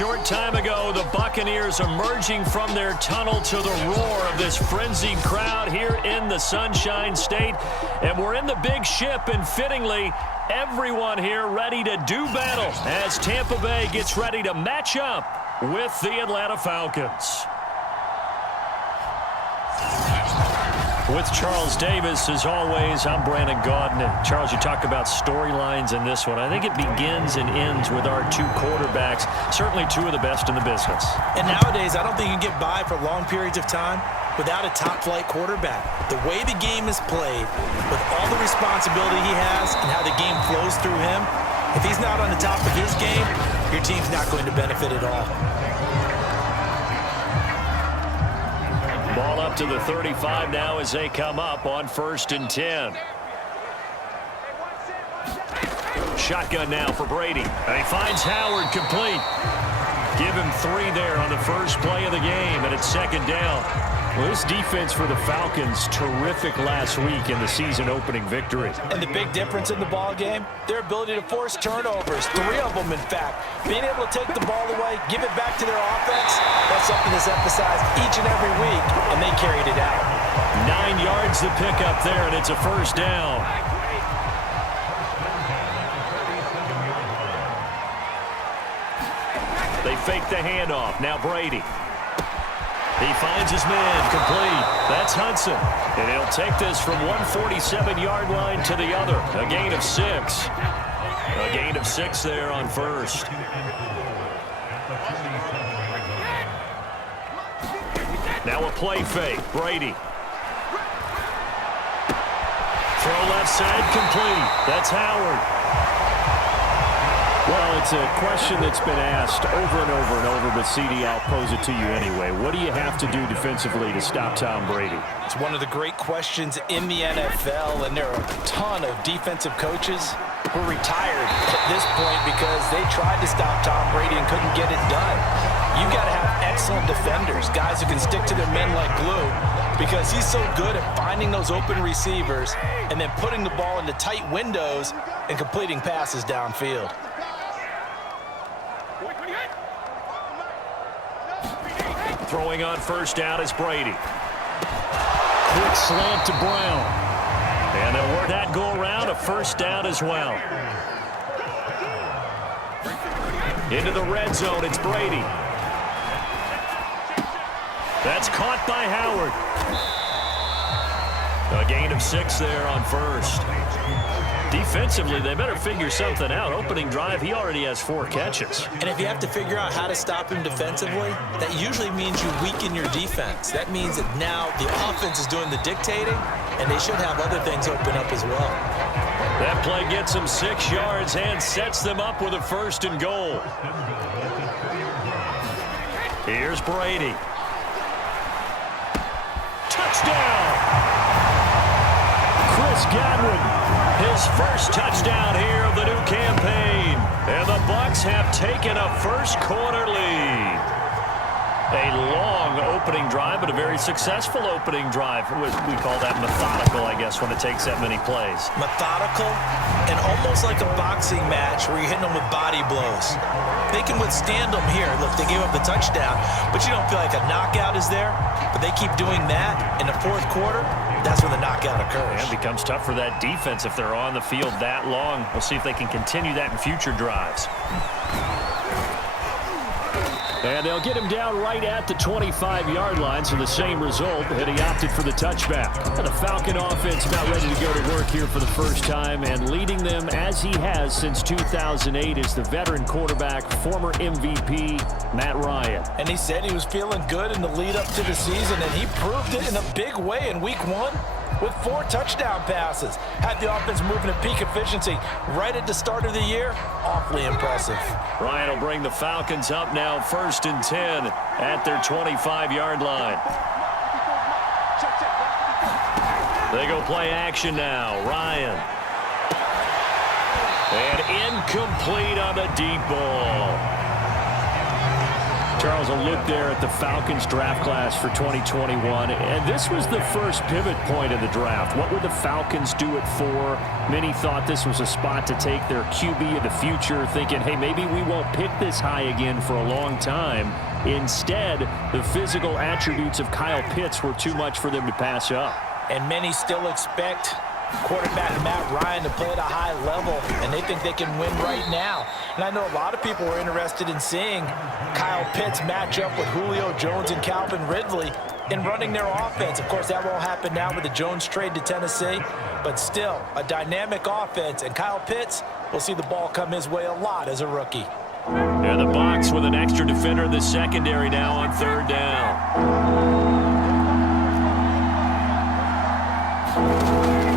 short time ago, the Buccaneers emerging from their tunnel to the roar of this frenzied crowd here in the Sunshine State. And we're in the big ship, and fittingly, everyone here ready to do battle as Tampa Bay gets ready to match up with the Atlanta Falcons. With Charles Davis, as always, I'm Brandon Gaudin. And Charles, you talk about storylines in this one. I think it begins and ends with our two quarterbacks, certainly two of the best in the business. And nowadays, I don't think you can get by for long periods of time without a top-flight quarterback. The way the game is played, with all the responsibility he has and how the game flows through him, if he's not on the top of his game, your team's not going to benefit at all. Ball up to the 35 now as they come up on 1st and 10. Shotgun now for Brady. And he finds Howard complete. Give him 3 there on the first play of the game, and it's 2nd down. Well, this defense for the Falcons, terrific last week in the season-opening victory. And the big difference in the ball game, their ability to force turnovers, 3 of them, in fact. Being able to take the ball away, give it back to their offense, that's something that's emphasized each and every week, and they carried it out. 9 yards to pick up there, and it's a 1st down. They fake the handoff. Now Brady. He finds his man complete. That's Hudson. And he'll take this from 147-yard line to the other. A gain of 6. A gain of 6 there on 1st. Now a play fake. Brady. Throw left side complete. That's Howard. Well, it's a question that's been asked over and over and over, but CD, I'll pose it to you anyway. What do you have to do defensively to stop Tom Brady? It's one of the great questions in the NFL, and there are a ton of defensive coaches who are retired at this point because they tried to stop Tom Brady and couldn't get it done. You've got to have excellent defenders, guys who can stick to their men like glue, because he's so good at finding those open receivers and then putting the ball into tight windows and completing passes downfield. Throwing on 1st down is Brady. Quick slant to Brown. And they'll work that go around, a 1st down as well. Into the red zone, it's Brady. That's caught by Howard. A gain of 6 there on 1st. Defensively, they better figure something out. Opening drive, he already has 4 catches. And if you have to figure out how to stop him defensively, that usually means you weaken your defense. That means that now the offense is doing the dictating, and they should have other things open up as well. That play gets them 6 yards and sets them up with a 1st and goal. Here's Brady. Touchdown! Chris Godwin. His first touchdown here of the new campaign. And the Bucs have taken a first-quarter lead. A long opening drive, but a very successful opening drive. We call that methodical, I guess, when it takes that many plays. Methodical and almost like a boxing match where you're hitting them with body blows. They can withstand them here. Look, they gave up the touchdown, but you don't feel like a knockout is there. But they keep doing that in the 4th quarter. That's when the knockout occurs. And it becomes tough for that defense if they're on the field that long. We'll see if they can continue that in future drives. And they'll get him down right at the 25-yard line, so the same result, and he opted for the touchback. And the Falcon offense about ready to go to work here for the first time, and leading them as he has since 2008 is the veteran quarterback, former MVP, Matt Ryan. And he said he was feeling good in the lead up to the season, and he proved it in a big way in Week 1 with 4 touchdown passes. Had the offense moving at peak efficiency right at the start of the year. Awfully impressive. Ryan will bring the Falcons up now 1st and 10 at their 25-yard line. They go play action now. Ryan. And incomplete on the deep ball. Charles, a look there at the Falcons draft class for 2021, and this was the first pivot point of the draft. What would the Falcons do it for? Many thought this was a spot to take their QB of the future, thinking, hey, maybe we won't pick this high again for a long time. Instead, the physical attributes of Kyle Pitts were too much for them to pass up. And many still expect quarterback Matt Ryan to play at a high level, and they think they can win right now. And I know a lot of people were interested in seeing Kyle Pitts match up with Julio Jones and Calvin Ridley in running their offense. Of course, that won't happen now with the Jones trade to Tennessee, but still a dynamic offense. And Kyle Pitts will see the ball come his way a lot as a rookie. And the box with an extra defender in the secondary now on third down.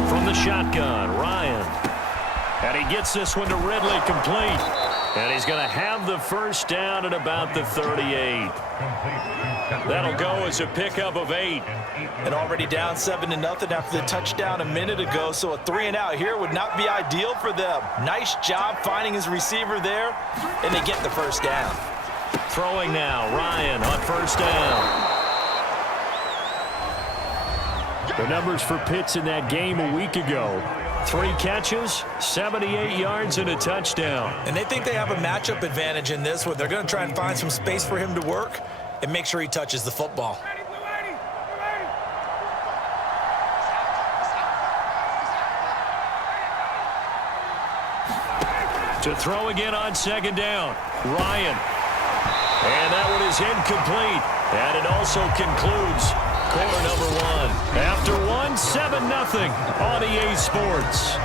From the shotgun, Ryan. And he gets this one to Ridley, complete. And he's going to have the first down at about the 38. That'll go as a pickup of 8. And already down 7-0 after the touchdown a minute ago, so a 3-and-out here would not be ideal for them. Nice job finding his receiver there, and they get the first down. Throwing now, Ryan on first down. The numbers for Pitts in that game a week ago. 3 catches, 78 yards, and a touchdown. And they think they have a matchup advantage in this one. They're going to try and find some space for him to work and make sure he touches the football. To throw again on second down, Ryan. And that one is incomplete. And it also concludes quarter number 1. After 1, 7-0 on EA Sports.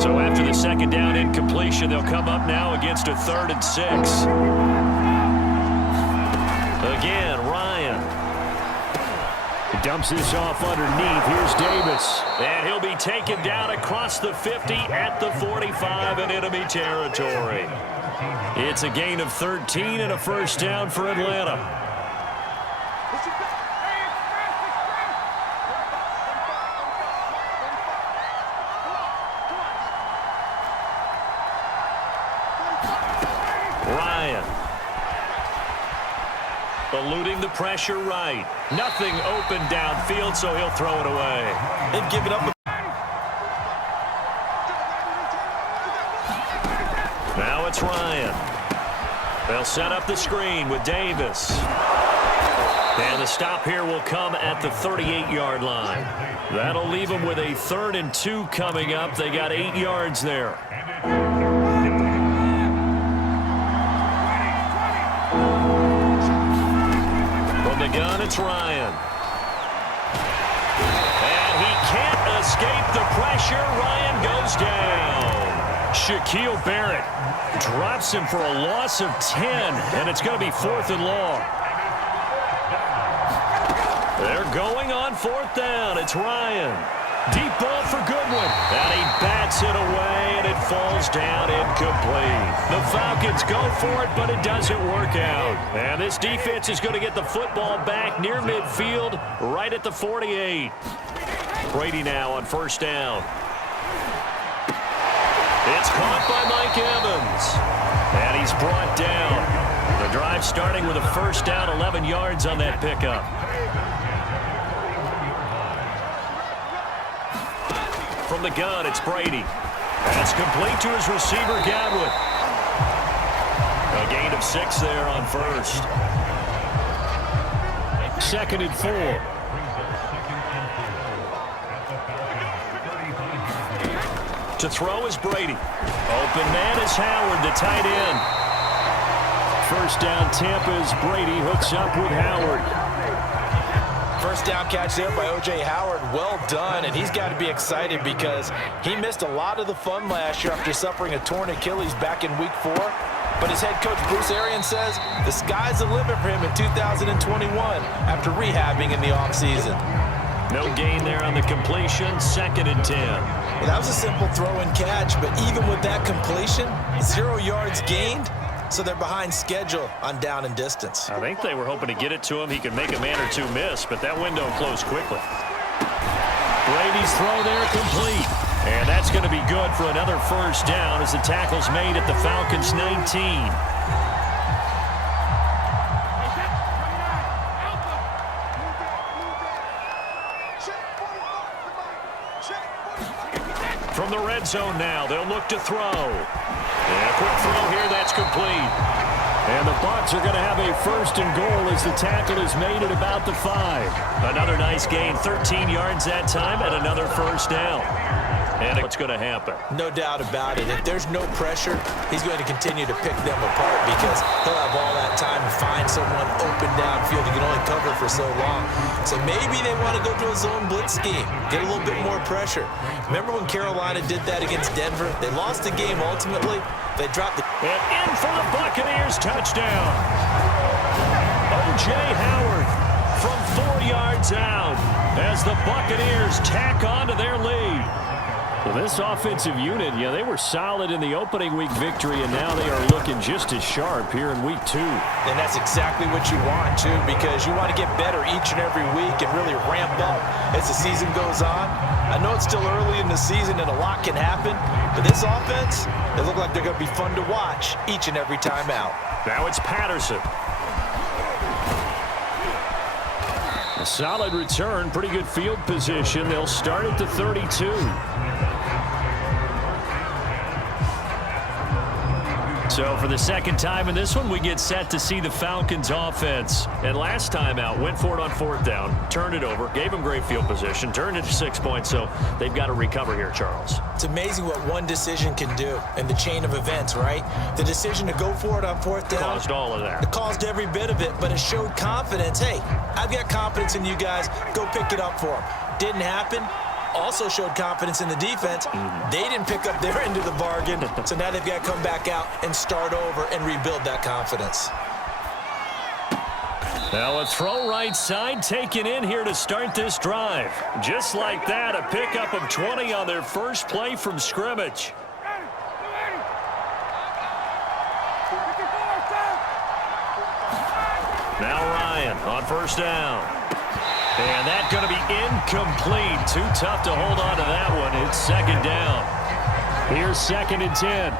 So after the second down incompletion, they'll come up now against a 3rd and 6. Again, Ryan. He dumps this off underneath. Here's Davis. And he'll be taken down across the 50 at the 45 in enemy territory. It's a gain of 13 and a first down for Atlanta. Ryan. Eluding the pressure right. Nothing open downfield, so he'll throw it away. They've given up. Now it's Ryan. They'll set up the screen with Davis. And the stop here will come at the 38-yard line. That'll leave them with a 3rd and 2 coming up. They got 8 yards there. From the gun, it's Ryan. And he can't escape the pressure. Ryan goes down. Shaquille Barrett drops him for a loss of 10, and it's going to be 4th and long. They're going on 4th down. It's Ryan. Deep ball for Goodwin. And he bats it away, and it falls down incomplete. The Falcons go for it, but it doesn't work out. And this defense is going to get the football back near midfield, right at the 48. Brady now on first down. It's caught by Mike Evans. And he's brought down. The drive starting with a first down, 11 yards on that pickup. From the gun, it's Brady. That's complete to his receiver, Godwin. A gain of 6 there on first. 2nd and 4. To throw is Brady. Open man is Howard, the tight end. First down Tampa as Brady hooks up with Howard. First down catch there by O.J. Howard. Well done, and he's got to be excited because he missed a lot of the fun last year after suffering a torn Achilles back in Week 4. But his head coach, Bruce Arians, says the sky's the limit for him in 2021 after rehabbing in the offseason. No gain there on the completion. 2nd and 10. Well, that was a simple throw and catch, but even with that completion, 0 yards gained, so they're behind schedule on down and distance. I think they were hoping to get it to him. He could make a man or two miss, but that window closed quickly. Brady's throw there complete. And that's going to be good for another first down as the tackle's made at the Falcons 19. From the red zone now, they'll look to throw. And a quick throw here, that's complete. And the Bucs are going to have a 1st and goal as the tackle is made at about the 5. Another nice gain, 13 yards that time, and another first down. And what's going to happen? No doubt about it. If there's no pressure, he's going to continue to pick them apart because he'll have all that time to find someone open downfield. He can only cover for so long. So maybe they want to go to a zone blitz scheme, get a little bit more pressure. Remember when Carolina did that against Denver? They lost the game ultimately. They dropped the... And in for the Buccaneers, touchdown. O.J. Howard from 4 yards out as the Buccaneers tack on to their lead. Well, this offensive unit, they were solid in the opening week victory, and now they are looking just as sharp here in week 2. And that's exactly what you want, too, because you want to get better each and every week and really ramp up as the season goes on. I know it's still early in the season and a lot can happen, but this offense, they look like they're going to be fun to watch each and every time out. Now it's Patterson. A solid return, pretty good field position. They'll start at the 32. So for the 2nd time in this one, we get set to see the Falcons offense. And last time out, went for it on 4th down, turned it over, gave them great field position, turned it to 6 points, so they've got to recover here, Charles. It's amazing what one decision can do in the chain of events, right? The decision to go for it on 4th down. Caused all of that. It caused every bit of it, but it showed confidence. Hey, I've got confidence in you guys. Go pick it up for them. Didn't happen. Also showed confidence in the defense. They didn't pick up their end of the bargain, so now they've got to come back out and start over and rebuild that confidence. Now a throw right side taken in here to start this drive. Just like that, a pickup of 20 on their first play from scrimmage. Now Ryan on 1st down. And that's going to be incomplete. Too tough to hold on to that one. It's 2nd down. Here's 2nd and 10.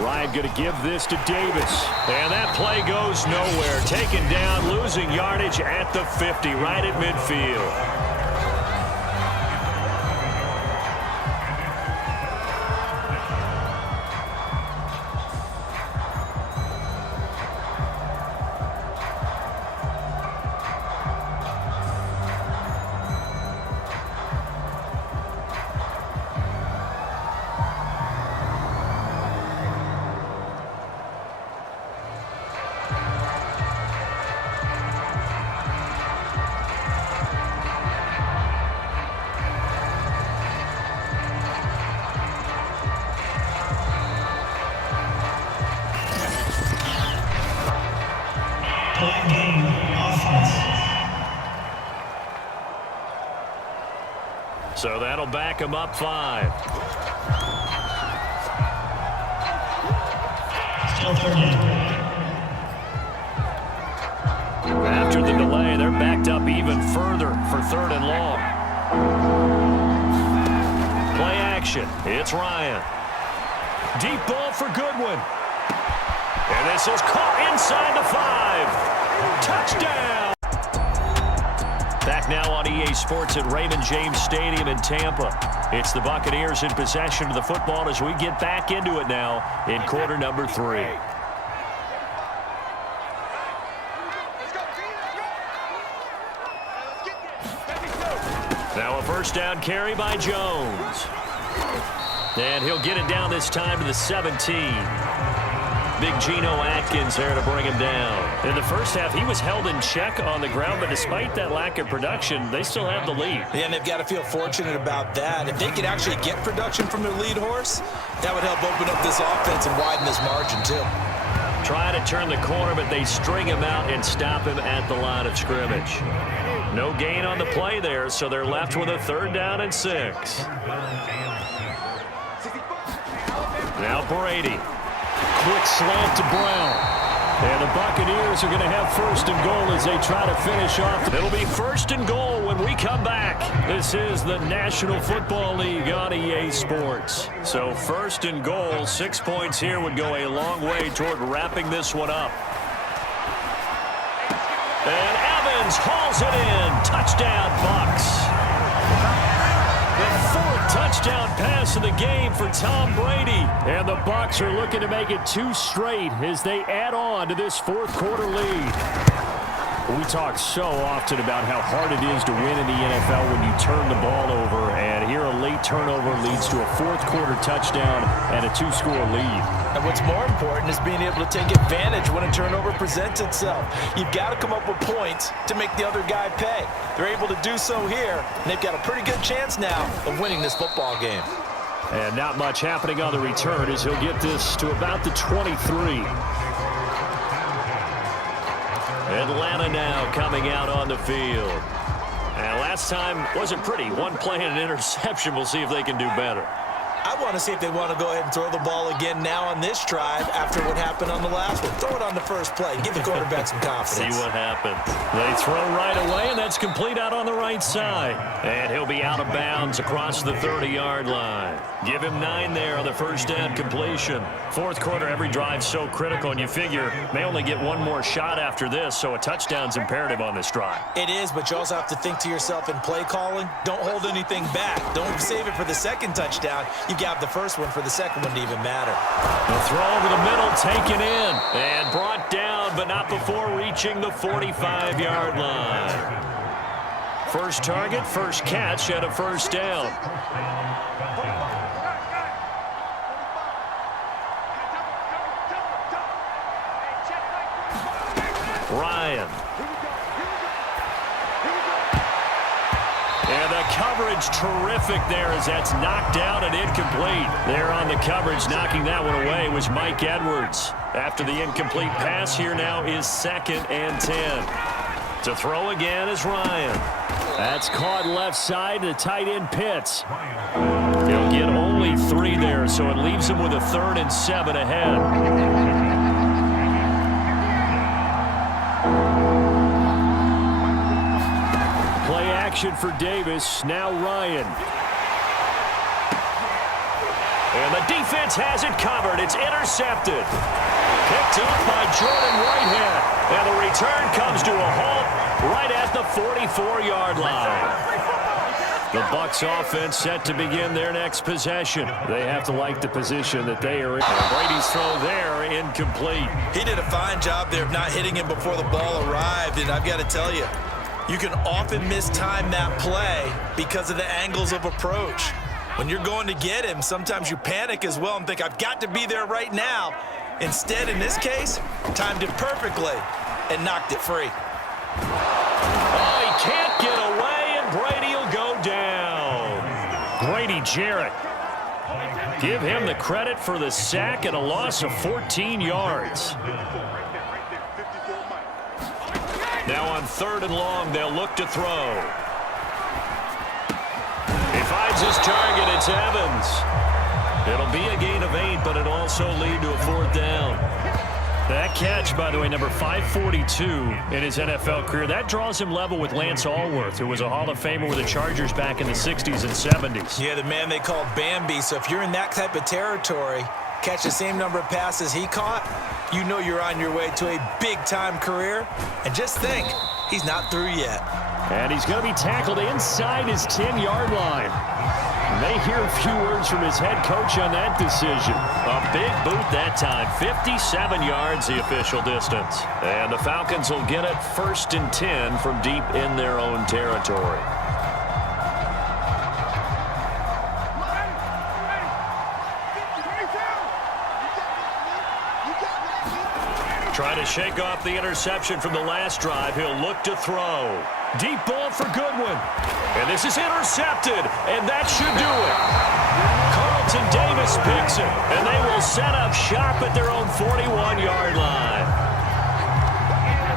Ryan going to give this to Davis. And that play goes nowhere. Taken down, losing yardage at the 50, right at midfield. So that'll back him up 5. After the delay, they're backed up even further for 3rd and long. Play action. It's Ryan. Deep ball for Goodwin. And this is caught inside the 5. Touchdown. Back now on EA Sports at Raymond James Stadium in Tampa. It's the Buccaneers in possession of the football as we get back into it now in quarter number 3. Now a 1st down carry by Jones. And he'll get it down this time to the 17. Big Geno Atkins there to bring him down. In the first half, he was held in check on the ground, but despite that lack of production, they still have the lead. Yeah, and they've got to feel fortunate about that. If they could actually get production from their lead horse, that would help open up this offense and widen this margin, too. Trying to turn the corner, but they string him out and stop him at the line of scrimmage. No gain on the play there, so they're left with a 3rd down and 6. Now Brady. Quick slant to Brown. And the Buccaneers are going to have 1st and goal as they try to finish off. It'll be 1st and goal when we come back. This is the National Football League on EA Sports. So 1st and goal, 6 points here would go a long way toward wrapping this one up. And Evans hauls it in. Touchdown, Bucs. The 4th touchdown pass of the game for Tom Brady. And the Bucs are looking to make it 2 straight as they add on to this 4th quarter lead. We talk so often about how hard it is to win in the NFL when you turn the ball over. And here a late turnover leads to a 4th quarter touchdown and a 2-score lead. And what's more important is being able to take advantage when a turnover presents itself. You've got to come up with points to make the other guy pay. They're able to do so here, and they've got a pretty good chance now of winning this football game. And not much happening on the return as he'll get this to about the 23. Atlanta now coming out on the field. And last time wasn't pretty. One play and an interception. We'll see if they can do better. I want to see if they want to go ahead and throw the ball again now on this drive after what happened on the last one. Throw it on the first play. Give the quarterback some confidence. See what happens. They throw right away, and that's complete out on the right side. And he'll be out of bounds across the 30-yard line. Give him 9 there on the 1st down completion. 4th quarter, every drive so critical, and you figure may only get one more shot after this, so a touchdown's imperative on this drive. It is, but you also have to think to yourself in play calling, don't hold anything back. Don't save it for the 2nd touchdown. You got the 1st one for the 2nd one to even matter. The throw over the middle, taken in, and brought down, but not before reaching the 45-yard line. First target, first catch, and a 1st down. Ryan. And the coverage terrific there as that's knocked out and incomplete. There on the coverage, knocking that one away was Mike Edwards. After the incomplete pass, here now is 2nd and 10. To throw again is Ryan. That's caught left side to tight end Pitts. He'll get only 3 there, so it leaves him with a 3rd and 7 ahead. For Davis, now Ryan. And the defense has it covered. It's intercepted. Picked up by Jordan Whitehead. And the return comes to a halt right at the 44-yard line. The Bucs offense set to begin their next possession. They have to like the position that they are in. Brady's throw there, incomplete. He did a fine job there of not hitting him before the ball arrived, and I've got to tell you, you can often mistime that play because of the angles of approach. When you're going to get him, sometimes you panic as well and think, I've got to be there right now. Instead, in this case, timed it perfectly and knocked it free. Oh, he can't get away, and Brady will go down. Grady Jarrett. Give him the credit for the sack and a loss of 14 yards. Now on 3rd and long, they'll look to throw. He finds his target. It's Evans. It'll be a gain of 8, but it'll also lead to a 4th down. That catch, by the way, number 542 in his NFL career, that draws him level with Lance Allworth, who was a Hall of Famer with the Chargers back in the 60s and 70s. Yeah, the man they called Bambi. So if you're in that type of territory, catch the same number of passes he caught, you know you're on your way to a big-time career. And just think, he's not through yet. And he's going to be tackled inside his 10-yard line. May hear a few words from his head coach on that decision. A big boot that time. 57 yards the official distance. And the Falcons will get it 1st and 10 from deep in their own territory. Trying to shake off the interception from the last drive. He'll look to throw. Deep ball for Goodwin. And this is intercepted, and that should do it. Carl Carlton Davis picks it, and they will set up shop at their own 41-yard line.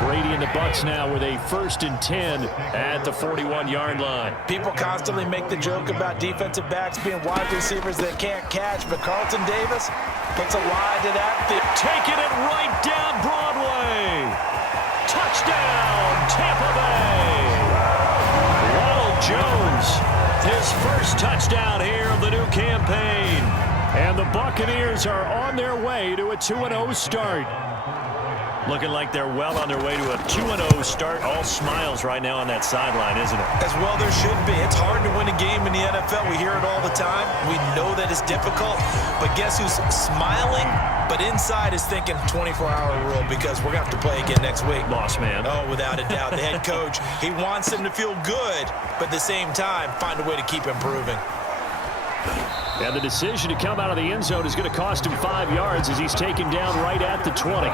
Brady and the Bucs now with a 1st and 10 at the 41-yard line. People constantly make the joke about defensive backs being wide receivers that can't catch, but Carlton Davis puts a lie to that. Taking it right down Broadway. Touchdown, Tampa Bay. Ronald Jones, his first touchdown here of the new campaign. And the Buccaneers are on their way to a 2-0 start. Looking like they're well on their way to a 2-0 start. All smiles right now on that sideline, isn't it? As well there should be. It's hard to win a game in the NFL. We hear it all the time. We know that it's difficult. But guess who's smiling? But inside is thinking 24-hour rule because we're going to have to play again next week. Boss man. Oh, without a doubt. The head coach, he wants them to feel good, but at the same time, find a way to keep improving. And the decision to come out of the end zone is going to cost him 5 yards as he's taken down right at the 20.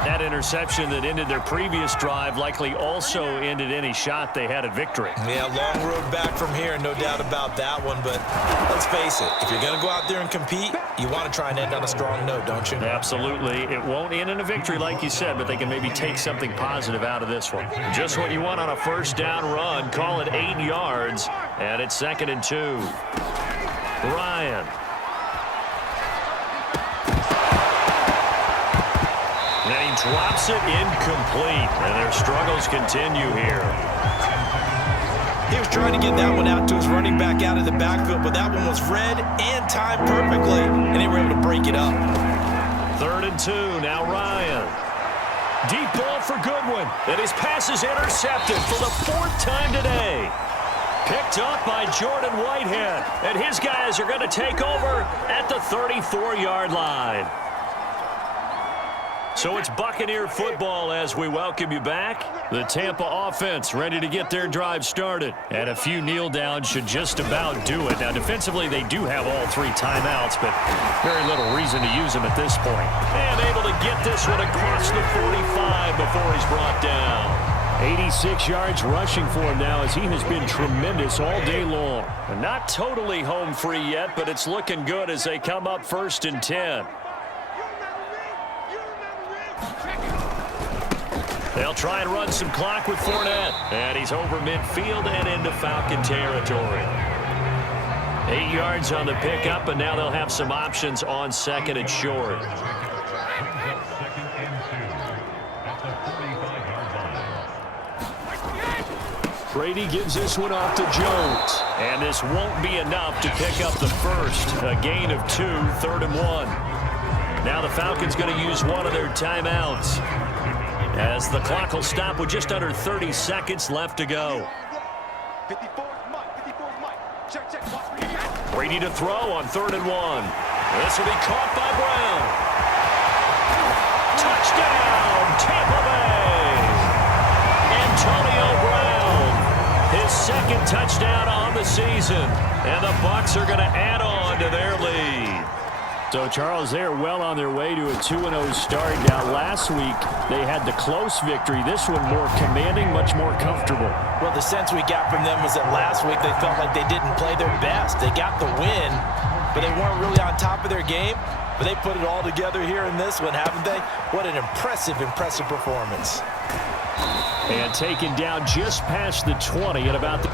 That interception that ended their previous drive likely also ended any shot they had at victory. Yeah, long road back from here, no doubt about that one. But let's face it, if you're going to go out there and compete, you want to try and end on a strong note, don't you? Absolutely. It won't end in a victory like you said, but they can maybe take something positive out of this one. Just what you want on a first down run. Call it 8 yards, and it's 2nd and 2. Ryan. And he drops it incomplete, and their struggles continue here. He was trying to get that one out to his running back out of the backfield, but that one was read and timed perfectly, and they were able to break it up. 3rd and 2, now Ryan. Deep ball for Goodwin, and his pass is intercepted for the 4th time today. Picked up by Jordan Whitehead, and his guys are going to take over at the 34-yard line. So it's Buccaneer football as we welcome you back. The Tampa offense ready to get their drive started. And a few kneel downs should just about do it. Now, defensively, they do have all 3 timeouts, but very little reason to use them at this point. And able to get this one across the 45 before he's brought down. 86 yards rushing for him now as he has been tremendous all day long. And not totally home free yet, but it's looking good as they come up 1st and 10. They'll try and run some clock with Fournette. And he's over midfield and into Falcon territory. 8 yards on the pickup, and now they'll have some options on 2nd and short. Brady gives this one off to Jones. And this won't be enough to pick up the first. A gain of 2, 3rd and 1. Now the Falcons going to use one of their timeouts, as the clock will stop with just under 30 seconds left to go. Brady to throw on 3rd and 1. This will be caught by Brown. Touchdown, Tampa Bay. Antonio Brown, his 2nd touchdown on the season. And the Bucs are going to add on to their lead. So, Charles, they are well on their way to a 2-0 start. Now, last week, they had the close victory. This one more commanding, much more comfortable. Well, the sense we got from them was that last week they felt like they didn't play their best. They got the win, but they weren't really on top of their game. But they put it all together here in this one, haven't they? What an impressive performance. And taken down just past the 20 at about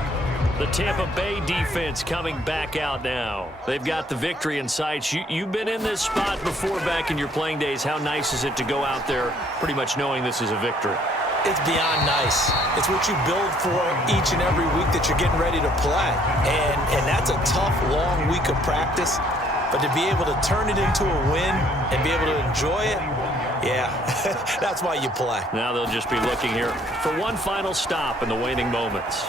the Tampa Bay defense coming back out now. They've got the victory in sights. You've been in this spot before back in your playing days. How nice is it to go out there pretty much knowing this is a victory? It's beyond nice. It's what you build for each and every week that you're getting ready to play. And that's a tough, long week of practice. But to be able to turn it into a win and be able to enjoy it, yeah, that's why you play. Now they'll just be looking here for one final stop in the waning moments.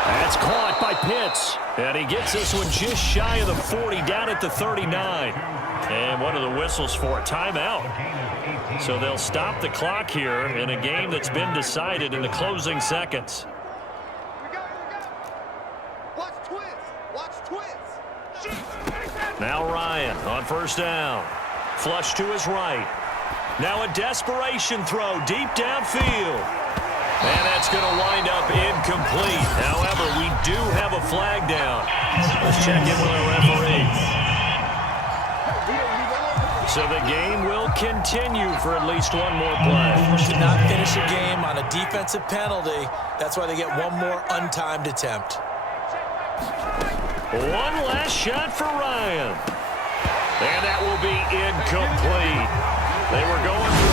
That's caught by Pitts. And he gets this one just shy of the 40, down at the 39. And one of the whistles for a timeout. So they'll stop the clock here in a game that's been decided in the closing seconds. Now Ryan on 1st down. Flush to his right. Now a desperation throw deep downfield. And that's going to wind up incomplete. However, we do have a flag down. Let's check in with our referee. So the game will continue for at least one more play. To not finish a game on a defensive penalty, that's why they get one more untimed attempt. One last shot for Ryan. And that will be incomplete. They were going for